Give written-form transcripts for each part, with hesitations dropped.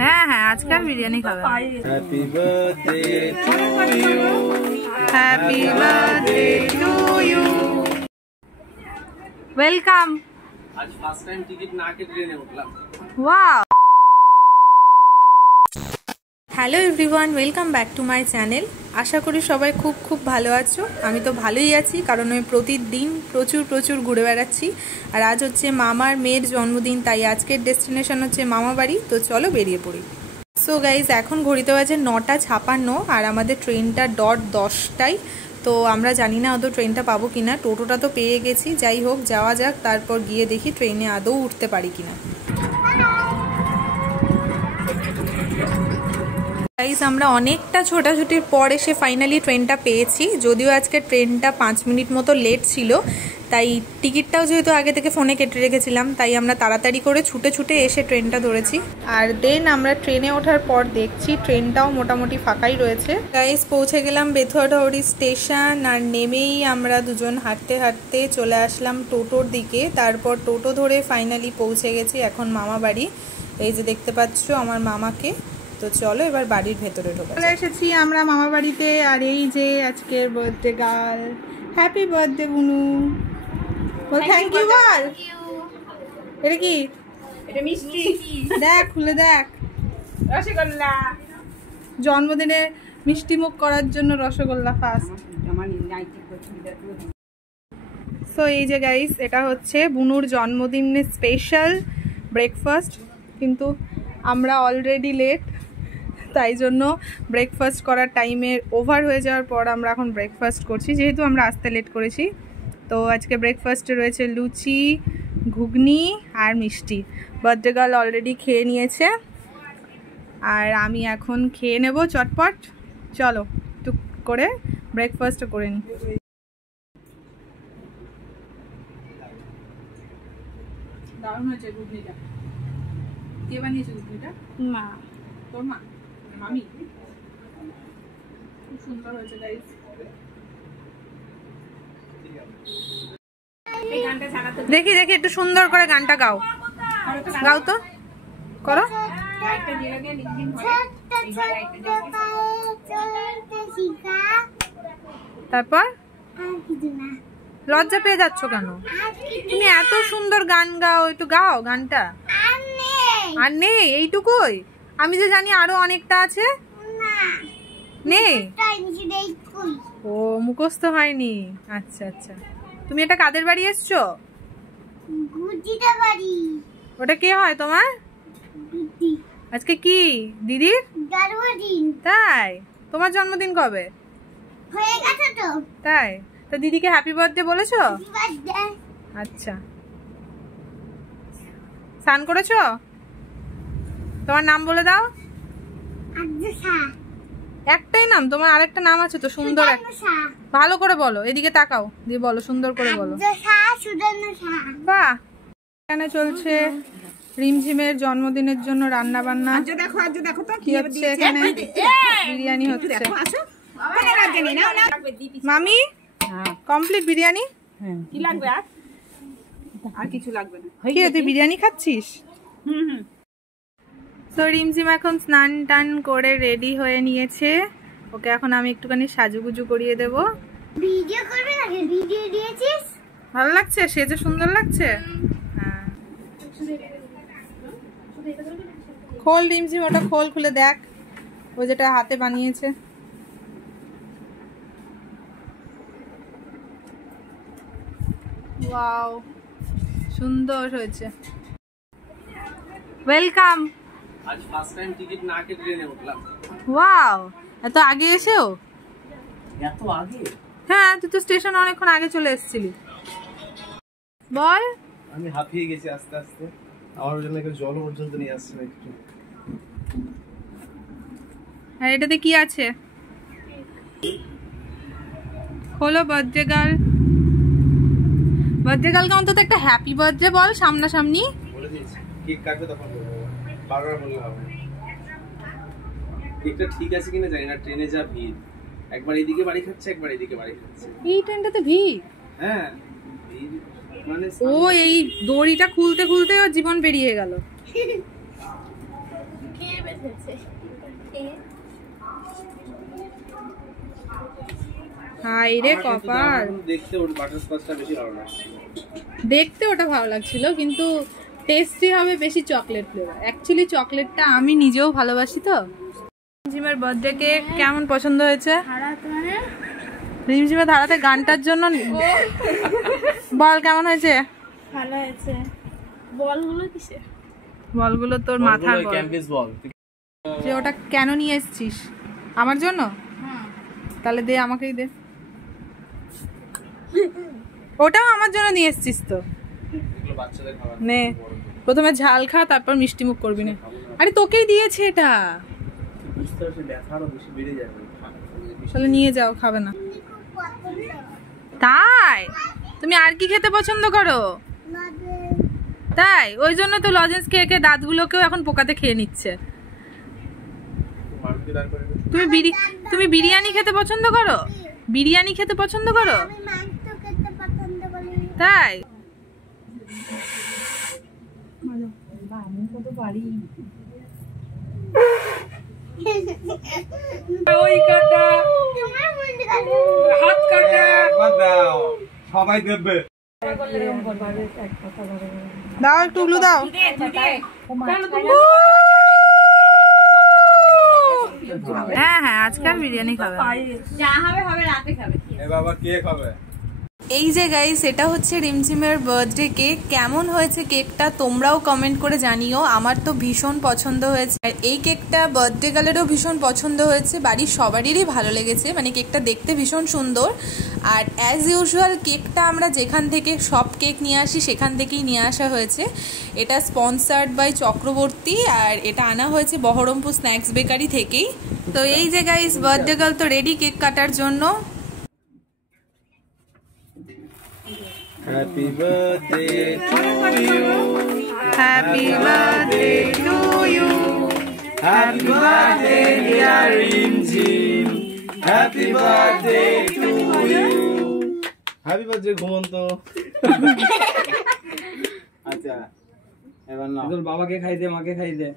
হ্যাঁ হ্যাঁ, আজকাল বিরিয়ানি খাবে। Happy birthday to you, happy birthday to you, welcome. আজ ফার্স্ট টাইম টিকিট না কেটে ট্রেনে উঠলাম। Wow. Hello everyone, welcome back to my channel. আশা করি সবাই খুব খুব ভালো আছো। আমি তো ভালোই আছি, কারণ আমি প্রতিদিন প্রচুর ঘুরে বেড়াচ্ছি। আর আজ হচ্ছে মামার মেয়ের জন্মদিন, তাই আজকের ডেস্টিনেশন হচ্ছে মামা বাড়ি। তো চলো বেরিয়ে পড়ি। সো গাইজ, এখন ঘড়িতে বাজে 9:56 আর আমাদের ট্রেনটা 10টায়। তো আমরা জানি না আদৌ ট্রেনটা পাবো কিনা। টোটোটা তো পেয়ে গেছি, যাই হোক যাওয়া যাক, তারপর গিয়ে দেখি ট্রেনে আদৌ উঠতে পারি কিনা। গাইজ, আমরা অনেকটা ছোটাছুটির পর এসে ফাইনালি ট্রেনটা পেয়েছি। যদিও আজকে ট্রেনটা 5 মিনিট মতো লেট ছিল, তাই টিকিটটাও যেহেতু আগে থেকে ফোনে কেটে রেখেছিলাম, তাই আমরা তাড়াতাড়ি করে ছুটে এসে ট্রেনটা ধরেছি। আর দেন আমরা ট্রেনে ওঠার পর দেখছি ট্রেনটাও মোটামুটি ফাঁকাই রয়েছে। গাইজ, পৌঁছে গেলাম বেথুয়াডাউরি স্টেশন। আর নেমেই আমরা দুজন হাঁটতে হাঁটতে চলে আসলাম টোটোর দিকে। তারপর টোটো ধরে ফাইনালি পৌঁছে গেছি এখন মামা বাড়ি। এই যে দেখতে পাচ্ছ আমার মামাকে। তো চলো এবার বাড়ির ভেতরে ঢোকা। চলে এসেছি আমরা মামা বাড়িতে। আর এই যে আজকের বার্থডে গার্ল, হ্যাপি বার্থডে বুনু। বল থ্যাংক ইউ বল। এটা কি? এটা মিষ্টি। দেখ, খুলে দেখ। রসগোল্লা। জন্মদিনে মিষ্টি মুখ করার জন্য রসগোল্লা ফার্স্ট। সো এই যে গাইস, এটা হচ্ছে বুনুর জন্মদিনের স্পেশাল ব্রেকফাস্ট। কিন্তু আমরা অলরেডি লেট, তাই জন্য ব্রেকফাস্ট করার টাইমের ওভার হয়ে যাওয়ার পর আমরা এখন ব্রেকফাস্ট করছি, যেহেতু আমরা আসতে লেট করেছি। তো আজকে ব্রেকফাস্টে রয়েছে লুচি, ঘুগনি আর মিষ্টি। বার্থডে গার্ল অলরেডি খেয়ে নিয়েছে, আর আমি এখন খেয়ে নেব চটপট। চলো টুক করে ব্রেকফাস্টও করে নিই। দারুণ হয়েছে ঘুগনিটা। কে বানিয়েছে ঘুগনিটা? মা। তোর মা? মামি? খুব সুন্দর হয়েছে গাইস। দেখি একটু সুন্দর করে গানটা গাও। গাও তো, করো। তারপর লজ্জা পেয়ে যাচ্ছ কেন? তুমি এত সুন্দর গান গাও, একটু গাও গানটা। আর নেই এইটুকুই? আমি যে জানি আরো অনেকটা আছে। নেই? ও, মুখস্থ হয়নি। আচ্ছা আচ্ছা। তুমি এটা কাদের বাড়ি এসছো? ওটা কে হয় তোমার? আজকে কি দিদির জন্মদিন? তাই? তোমার জন্মদিন কবে? তাই? তো দিদিকে হ্যাপি বার্থডে বলেছো? আচ্ছা। স্নান করেছো? তোমার নাম বলে দাও। একটাই নাম? তোমার আরেকটা নাম আছে তো সুন্দর। ভালো করে বলো, এদিকে তাকাও, দিয়ে বলো, সুন্দর করে বলো। বাহ। এখানে চলছে রিমঝিমের জন্মদিনের জন্য রান্না বান্না। কি হচ্ছে এখানে? বিরিয়ানি হচ্ছে। মামি, কমপ্লিট বিরিয়ানি? কি লাগবে আর কিছু লাগবে না। কি রে, তুই বিরিয়ানি খাচ্ছিস? তো রিমঝিম এখন স্নান টান করে রেডি হয়ে নিয়েছে। ওকে এখন আমি একটুখানি সাজুগুজু করিয়ে দেবো। ভিডিও করবে নাকি? ভিডিও দিয়েছিস? ভালো লাগছে? সেজে সুন্দর লাগছে? হ্যাঁ। খোল রিমঝিম, ওটা খোল, খুলে দেখ ও যেটা হাতে বানিয়েছে। ওয়াও, সুন্দর হয়েছে। ওয়েলকাম। আজ ফার্স্ট টাইম টিকিট না কেটে ট্রেনে উঠলাম। ওয়াও, এত আগে এসেও? এত আগে? হ্যাঁ, তুই তো স্টেশন অনেকক্ষণ আগে চলে এসেছিলি। বল। আমি হাঁপিয়ে গেছি আস্তে আস্তে। আমার জন্য একটু জল পর্যন্ত নিয়ে আসছে না একটু। আর এটাতে কি আছে? হলো বার্থডে গার্ল। বার্থডে গার্লকে অন্তত একটা হ্যাপি বার্থডে বল সামনাসামনি। বলে দিয়েছি কেক কাটবে তখন বলবো, বারবার বললে হবে। কেকটা ঠিক আছে কিনা জানি না, ট্রেনে যা ভিড়। একবার এদিকে বাড়ি খাচ্ছে, একবার এদিকে বাড়ি খাচ্ছে। এই ট্রেনটাতে ভিড়? হ্যাঁ ভিড় মানে। ও, এই দড়িটা খুলতে খুলতে ওর জীবন বেরিয়ে গেল। হাই রে কপাল, দেখতে ওর বাটারস্কচটা বেশি ভালো লাগছে। দেখতে ওটা ভালো লাগছিল, কিন্তু টেস্টি হবে বেশি চকলেট ফ্লেভার। অ্যাকচুয়ালি চকলেটটা আমি নিজেও ভালোবাসি। তো রিমঝিমের বার্থডে কেক কেমন পছন্দ হয়েছে? রিমঝিমের ধারাতে গানটার জন্য বল কেমন হয়েছে? ভালো হয়েছে। বলগুলো কিসে? বলগুলো তোর মাথার বল। ক্যাম্পাস বল। যে ওটা কেন নিয়ে এসেছিস? আমার জন্য? তাহলে দে, আমাকেই দে। ওটাও আমার জন্য নিয়ে এসেছিস তো। এগুলো বাচ্চাদের খাবার। নে, প্রথমে ঝাল খা, তারপর মিষ্টি মুখ করবি না। আরে তোকেই দিয়েছে এটা। বুঝতে পারছি, ব্যথা আরো বেশি বেড়ে যাবে। তাহলে নিয়ে যাও, খাবে না তাই? তুমি আর কি খেতে পছন্দ করো? তাই ওই জন্য তো লজেন্স খেয়ে খেয়ে দাঁতগুলোকেও এখন পোকাতে খেয়ে নিচ্ছে। তুমি বিরিয়ানি খেতে পছন্দ করো? বিরিয়ানি খেতে পছন্দ করো? তাই সবাই দেবে। দাও, একটু উলু দাও। হ্যাঁ হ্যাঁ, আজকাল বিরিয়ানি খাবে। যা হবে হবে, রাতে খাবে। এ বাবা কে খাবে? এই যে গাইস, এটা হচ্ছে রিমঝিমের বার্থডে কেক। কেমন হয়েছে কেকটা তোমরাও কমেন্ট করে জানিও। আমার তো ভীষণ পছন্দ হয়েছে, আর এই কেকটা বার্থডে গার্লেরও ভীষণ পছন্দ হয়েছে। বাড়ির সবারই ভালো লেগেছে, মানে কেকটা দেখতে ভীষণ সুন্দর। আর অ্যাজ ইউজুয়াল কেকটা আমরা যেখান থেকে সব কেক নিয়ে আসি সেখান থেকেই নিয়ে আসা হয়েছে। এটা স্পন্সার্ড বাই চক্রবর্তী, আর এটা আনা হয়েছে বহরমপুর স্ন্যাক্স বেকারি থেকেই। তো এই যে গাইস, বার্থডে গার্ল তো রেডি কেক কাটার জন্য। Happy birthday to you. Happy birthday to you. Happy birthday dear Rimjim. Happy birthday to you. Happy birthday ঘুমন্ত। আচ্ছা, এবার না তোর বাবাকে খাই দে, মাকে খাই দে।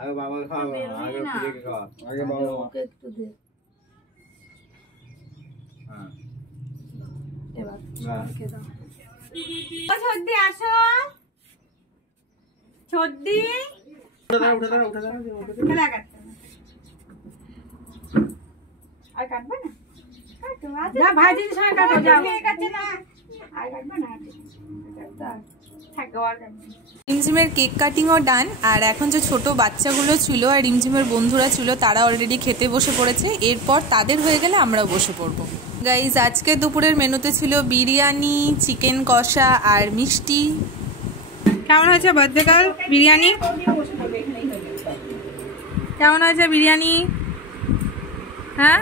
আগে বাবাকে খাওয়া, আগে পুজোকে খাওয়া। আগে বাবাকে একটু দে। হ্যাঁ এবার খেয়ে দাও। ছোটদি আসো, ছোটদি উঠে দাও। খেলা কাটতে আর কাটবে না? যা ভাইজির সঙ্গে কাটো, যাও। কাটছে না আর কাটবে না, থাকো আর কাটবে। রিমঝিমের কেক কাটিংও ডান। আর এখন যে ছোট বাচ্চাগুলো ছিল আর রিমঝিমের বন্ধুরা ছিল, তারা অলরেডি খেতে বসে পড়েছে। এরপর তাদের হয়ে গেলে আমরাও বসে পড়বো। গাইজ, আজকে দুপুরের মেনুতে ছিল বিরিয়ানি, চিকেন কষা আর মিষ্টি। কেমন হয়েছে বার্থডে গার্ল বিরিয়ানি? কেমন হয়েছে বিরিয়ানি? হ্যাঁ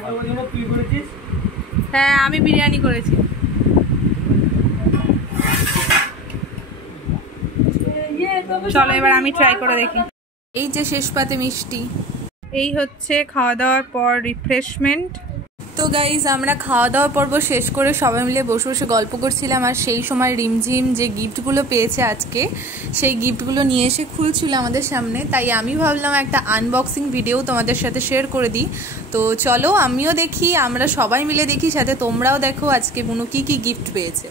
হ্যাঁ, আমি বিরিয়ানি করেছি। চলো এবার আমি ট্রাই করে দেখি। এই যে শেষ পাতে মিষ্টি। এই হচ্ছে খাওয়া দাওয়ার পর রিফ্রেশমেন্ট। তো গাইজ, আমরা খাওয়া দাওয়া পর্ব শেষ করে সবাই মিলে বসে বসে গল্প করছিলাম। আর সেই সময় রিমঝিম যে গিফটগুলো পেয়েছে আজকে, সেই গিফটগুলো নিয়ে এসে খুলছিল আমাদের সামনে। তাই আমি ভাবলাম একটা আনবক্সিং ভিডিও তোমাদের সাথে শেয়ার করে দিই। তো চলো আমিও দেখি, আমরা সবাই মিলে দেখি, সাথে তোমরাও দেখো আজকে বুনু কি কি গিফট পেয়েছে।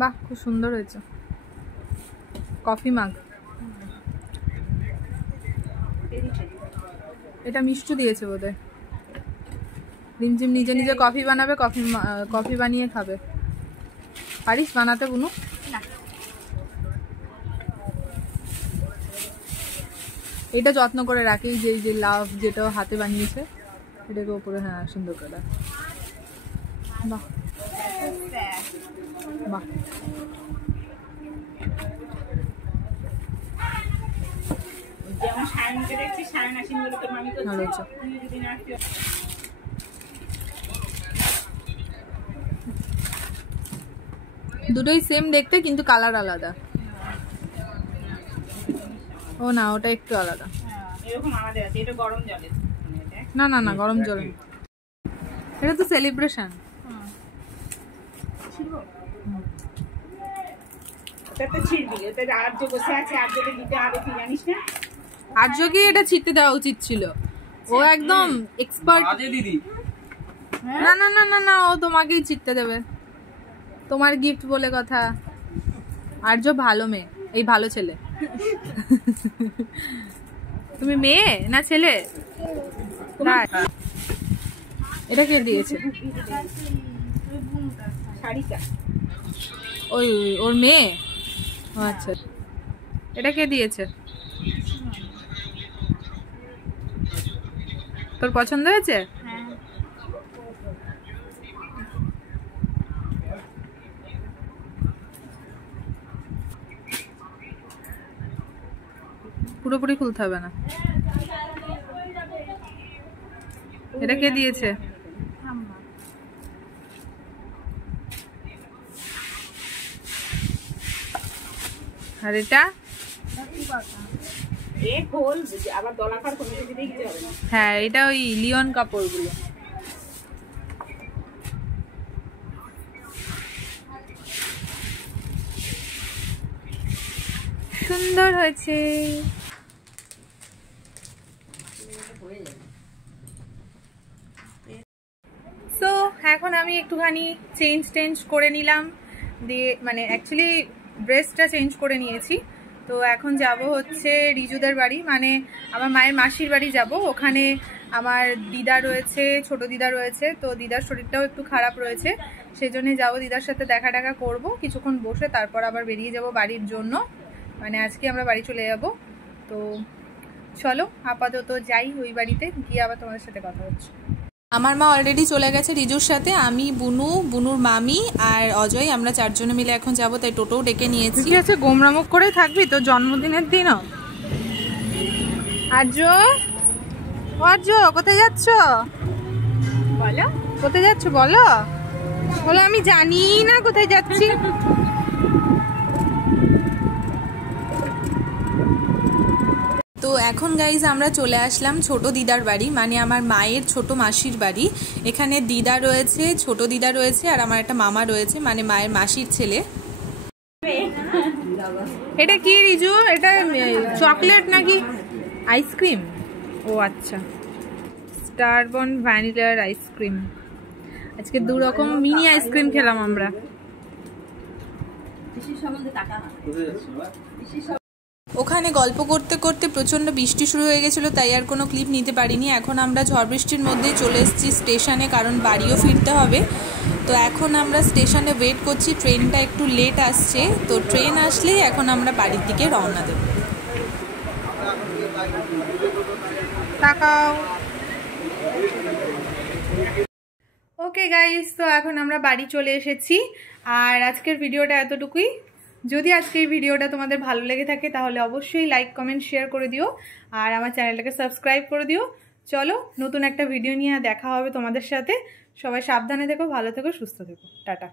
বাহ, খুব সুন্দর হয়েছে। কফি মাগ, এটা মিষ্টি দিয়েছে বোধহয়। রিমঝিম নিজে নিজে কফি বানাবে, কফি বানিয়ে খাবে। পারিস বানাতে বুনু? এটা যত্ন করে রাখি, যে লাভ যেটা হাতে বানিয়েছে এটাকে উপরে, হ্যাঁ সুন্দর করে। বাহ বাহ, যেমন সায়নকে দেখছি, সায়ন আসিনগুলো তো মামি করছে। ভালো হচ্ছে। দুটোই সেম দেখতে, কিন্তু কালার আলাদা। ও না, ওটা একটু আলাদা। এরকম আমাদের আছে, এটা গরম জলে। না না না, গরম জল। এটা তো সেলিব্রেশন। ওটা তো ছিড়বি, ওটা আর যে বসে আছে আর যেটা দিতে হবে, তুই জানিস না? আর্যকে এটা ছিটতে দেওয়া উচিত ছিল, ও একদম এক্সপার্ট। দিদি না না না না না, ও তোমাকেই ছিটতে দেবে, তোমার গিফট বলে কথা। আর্য ভালো মেয়ে, এই ভালো ছেলে। তুমি মেয়ে না ছেলে? এটা কে দিয়েছে? ওই ওর মেয়ে? আচ্ছা, এটা কে দিয়েছে? তোর পছন্দ হয়েছে? পুরোপুরি খুলতে হবে না। এটা কে দিয়েছে? আর এটা? হ্যাঁ, এটা ওই লিওন কাপড়গুলো। সুন্দর হয়েছে। তো এখন আমি একটুখানি চেঞ্জ করে নিলাম, দিয়ে মানে অ্যাকচুয়ালি ড্রেসটা চেঞ্জ করে নিয়েছি। তো এখন যাব হচ্ছে রিজুদের বাড়ি, মানে আমার মায়ের মাসির বাড়ি যাব। ওখানে আমার দিদা রয়েছে, ছোট দিদা রয়েছে, তো দিদার শরীরটাও একটু খারাপ রয়েছে, সেই জন্য যাবো, দিদার সাথে দেখা টাকা করবো কিছুক্ষণ বসে, তারপর আবার বেরিয়ে যাব বাড়ির জন্য। মানে আজকে আমরা বাড়ি চলে যাব। তো চলো আপাতত যাই ওই বাড়িতে, গিয়ে আবার তোমাদের সাথে কথা হচ্ছে। আমার মা অলরেডি চলে গেছে রিজুর সাথে, আমি, বুনু, বুনুর মামি আর অজয়, আমরা চারজনে মিলে এখন যাব, তাই টোটোও ডেকে নিয়েছি। ঠিক আছে, গোমরামুখ করে থাকবি তো জন্মদিনের দিনও। আর্য, আর্য কোথায় যাচ্ছ? বলো কোথায় যাচ্ছ, বলো। বলো আমি জানি না কোথায় যাচ্ছি। তো এখন গাইজ আমরা চলে আসলাম ছোট দিদার বাড়ি, মানে আমার মায়ের ছোট মাসির বাড়ি। এখানে দিদা রয়েছে, ছোট দিদা রয়েছে, আর আমার একটা মামা রয়েছে, মানে মায়ের মাসির ছেলে। এটা কি রিজু? এটা চকলেট নাকি আইসক্রিম? ও আচ্ছা, স্টারবন ভ্যানিলার আইসক্রিম। আজকে 2 রকম মিনি আইসক্রিম খেলাম আমরা। ওখানে গল্প করতে করতে প্রচণ্ড বৃষ্টি শুরু হয়ে গেছিলো, তাই আর কোনো ক্লিপ নিতে পারিনি। এখন আমরা ঝড় বৃষ্টির মধ্যেই চলে এসেছি স্টেশনে, কারণ বাড়িও ফিরতে হবে। তো এখন আমরা স্টেশনে ওয়েট করছি, ট্রেনটা একটু লেট আসছে, তো ট্রেন আসলেই এখন আমরা বাড়ির দিকে রওনা দেব। ওকে গাইস, তো এখন আমরা বাড়ি চলে এসেছি, আর আজকের ভিডিওটা এতটুকুই। যদি আজকের ভিডিওটা তোমাদের ভালো লেগে থাকে তাহলে অবশ্যই লাইক, কমেন্ট, শেয়ার করে দিও, আর আমার চ্যানেলটাকে সাবস্ক্রাইব করে দিও। চলো নতুন একটা ভিডিও নিয়ে দেখা হবে তোমাদের সাথে। সবাই সাবধানে থেকো, ভালো থেকো, সুস্থ থেকো, টাটা।